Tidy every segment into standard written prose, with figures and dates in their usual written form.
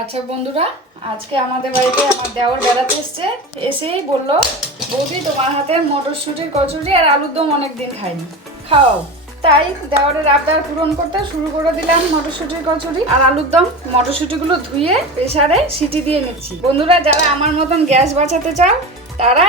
আচ্ছা বন্ধুরা, আজকে আমাদের বাড়িতে আমার দেওর বেড়াতে এসছে। এসেই বলল, বৌদি তোমার হাতের মটরশুঁটির কচুরি আর আলুর দম অনেকদিন খাইনি, খাও। তাই দেওরের আবদার পূরণ করতে শুরু করে দিলাম মটরশুঁটির কচুরি আর আলুর দম। মটরশুঁটিগুলো ধুয়ে প্রেসারে সিটি দিয়ে নিচ্ছি। বন্ধুরা, যারা আমার মতন গ্যাস বাঁচাতে চাও তারা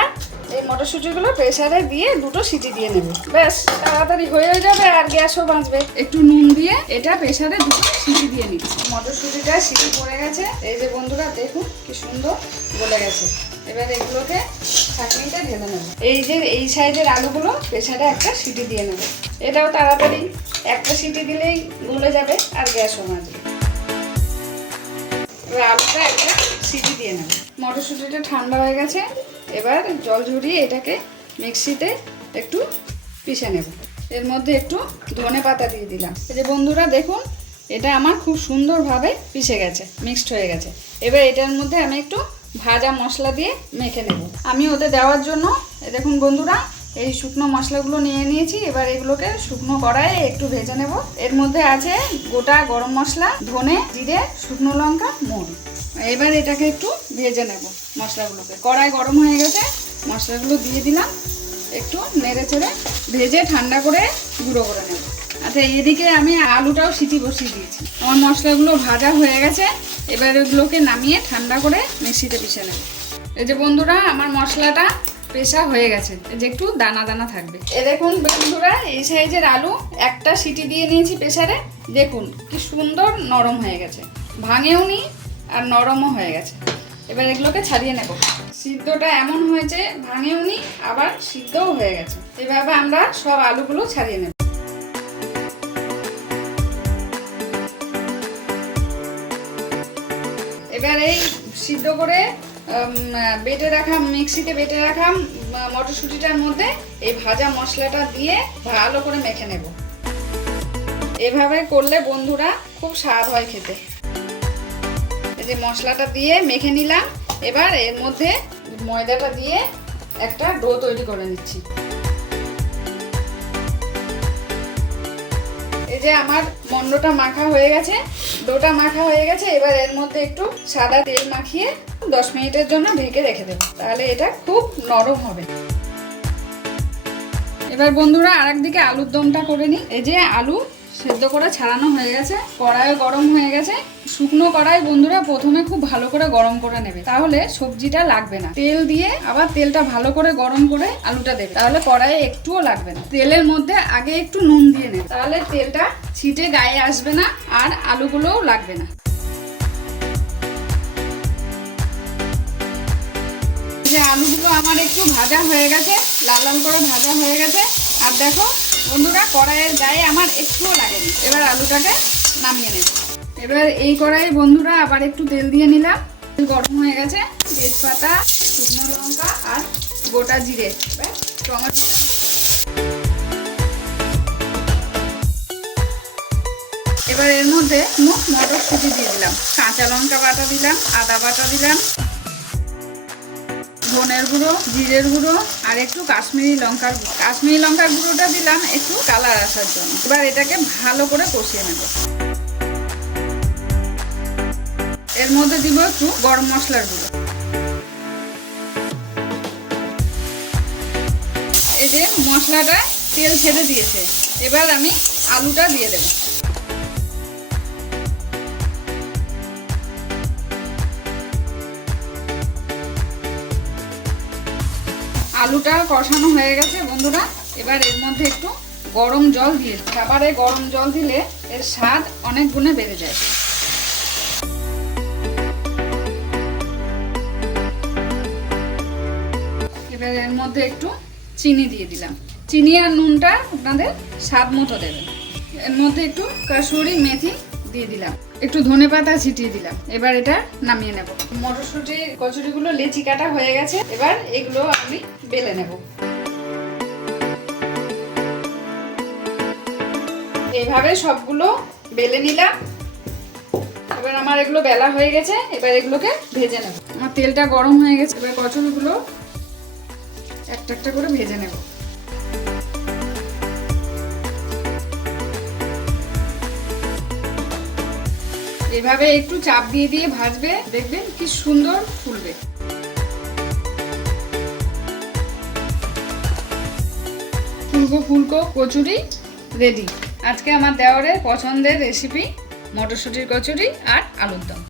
এই মটরশুঁটিগুলো প্রেসারে দিয়ে দুটো সিটি দিয়ে নেবে, ব্যাস তাড়াতাড়ি হয়ে যাবে আর গ্যাসও বাঁচবে। একটু নুন দিয়ে এটা প্রেসারে দুটো সিটি দিয়ে নিচ্ছি। মটরশুঁটিটা সিটি পড়ে গেছে, এই যে বন্ধুরা দেখুন কি সুন্দর গলে গেছে। এবার এগুলোকে ছাঁকনিতে ঢেলে নেব। এই যে এই সাইজের আলুগুলো প্রেসারে একটা সিটি দিয়ে নেব। এটাও তাড়াতাড়ি একটা সিটি দিলেই গলে যাবে আর গ্যাসও বাঁচবে। এবার আলুটা একটা সিটি দিয়ে নেব। মটরশুঁটিটা ঠান্ডা হয়ে গেছে, এবার জল ঝরিয়ে এটাকে মিক্সিতে একটু পিষে নেব। এর মধ্যে একটু ধনে পাতা দিয়ে দিলাম। এই যে বন্ধুরা দেখুন, এটা আমার খুব সুন্দরভাবে পিষে গেছে, মিক্সড হয়ে গেছে। এবার এটার মধ্যে আমি একটু ভাজা মশলা দিয়ে মেখে নেব। আমি ওতে দেওয়ার জন্য দেখুন বন্ধুরা এই শুকনো মশলাগুলো নিয়ে নিয়েছি। এবার এগুলোকে শুকনো কড়াইয়ে একটু ভেজে নেব। এর মধ্যে আছে গোটা গরম মশলা, ধনে, জিরে, শুকনো লঙ্কা, মৌরি। এবার এটাকে একটু ভেজে নেব মশলাগুলোকে। কড়াই গরম হয়ে গেছে, মশলাগুলো দিয়ে দিলাম, একটু নেড়ে চেড়ে ভেজে ঠান্ডা করে গুঁড়ো করে নেব। আচ্ছা, এদিকে আমি আলুটাও সিটি বসিয়ে দিয়েছি। আমার মশলাগুলো ভাজা হয়ে গেছে, এবার এগুলোকে নামিয়ে ঠান্ডা করে মিক্সিতে পিষে নেব। এই যে বন্ধুরা আমার মশলাটা পেশা হয়ে গেছে, এই যে একটু দানা দানা থাকবে। এ দেখুন বন্ধুরা, এই সাইজের আলু একটা সিটি দিয়ে নিয়েছি প্রেসারে। দেখুন কি সুন্দর নরম হয়ে গেছে, ভাঙেও নি আর নরমও হয়ে গেছে। এবার এগুলোকে ছাড়িয়ে নেব। সিদ্ধটা এমন হয়েছে, ভাঙেও নি আবার সিদ্ধও হয়ে গেছে। এভাবে আমরা সব আলুগুলো ছাড়িয়ে নেব। এবার এই সিদ্ধ করে বেটে রাখা, মিক্সিতে বেটে রাখা মটরশুঁটিটার মধ্যে এই ভাজা মশলাটা দিয়ে ভালো করে মেখে নেব। এভাবে করলে বন্ধুরা খুব স্বাদ হয় খেতে। এই যে মশলাটা দিয়ে মেখে নিলাম, এবার এর মধ্যে ময়দাটা দিয়ে একটা ডো তৈরি করে নিচ্ছি। এই যে আমার মন্ডটা মাখা হয়ে গেছে, ডোটা মাখা হয়ে গেছে। এবার এর মধ্যে একটু সাদা তেল মাখিয়ে 10 মিনিটের জন্য ঢেকে রেখে দেবো, তাহলে এটা খুব নরম হবে। এবার বন্ধুরা আরেকদিকে আলুর দমটা করে নিই। এই যে আলু সেদ্ধ করে ছাড়ানো হয়ে গেছে, কড়াইও গরম হয়ে গেছে। শুকনো কড়াই বন্ধুরা প্রথমে খুব ভালো করে গরম করে নেবে, তাহলে সবজিটা লাগবে না। তেল দিয়ে আবার তেলটা ভালো করে গরম করে আলুটা দেবে, তাহলে কড়াইয়ে একটুও লাগবে না। তেলের মধ্যে আগে একটু নুন দিয়ে নেবে, তাহলে তেলটা ছিটে গায়ে আসবে না আর আলুগুলোও লাগবে না। যে আলুগুলো আমার একটু ভাজা হয়ে গেছে, লাল লাল করে ভাজা হয়ে গেছে। আর দেখো বন্ধুরা, কড়াইয়ের গায়ে আমার একটুও লাগেনি। এবার আলুটাকে নামিয়ে নেব। এবার এই কড়াইয়ে বন্ধুরা আবার একটু তেল দিয়ে নিলাম। তেল গরম হয়ে গেছে, তেজপাতা, শুকনো লঙ্কা আর গোটা জিরে, টমেটো। এবার এর মধ্যে মটরশুঁটি দিয়ে দিলাম, কাঁচা লঙ্কা বাটা দিলাম, আদা বাটা দিলাম, ধনের গুঁড়ো, জিরের গুঁড়ো আর একটু কাশ্মীরি লঙ্কার গুঁড়ো। কাশ্মীরি লঙ্কার গুঁড়োটা দিলাম একটু কালার আসার জন্য। এবার এটাকে ভালো করে কষিয়ে নেব। এর মধ্যে দিব একটু গরম মশলার গুঁড়ো। এই যে মশলাটা তেল ছেড়ে দিয়েছে, এবার আমি আলুটা দিয়ে দেব। আলুটা কষানো হয়ে গেছে বন্ধুরা। এবার এর মধ্যে একটু গরম জল দিয়ে, খাবারে গরম জল দিলে এর স্বাদ অনেক গুণে বেড়ে যায়। এবার এর মধ্যে একটু চিনি দিয়ে দিলাম। চিনি আর নুনটা আপনাদের স্বাদ মতো দেবেন। এর মধ্যে একটু কাসুরি মেথি দিয়ে দিলাম, একটু ধনেপাতা ছিটিয়ে দিলাম। এবার এটা নামিয়ে নেব। মটরশুঁটি কচুরিগুলো লেচি কাটা হয়ে গেছে, এবার এগুলো আমি বেলে নেব। এইভাবে সবগুলো বেলে নিলাম। এবার আমার এগুলো বেলা হয়ে গেছে, এবার এগুলোকে ভেজে নেব। আমার তেলটা গরম হয়ে গেছে, এবার কচুরিগুলো একটা একটা করে ভেজে নেব। এভাবে একটু চাপ দিয়ে দিয়ে ভাজবে, দেখবেন কি সুন্দর ফুলবে। ফুলকো ফুলকো কচুরি রেডি। আজকে আমার দেওরের পছন্দের রেসিপি মটরশুঁটির কচুরি আর আলুর দম।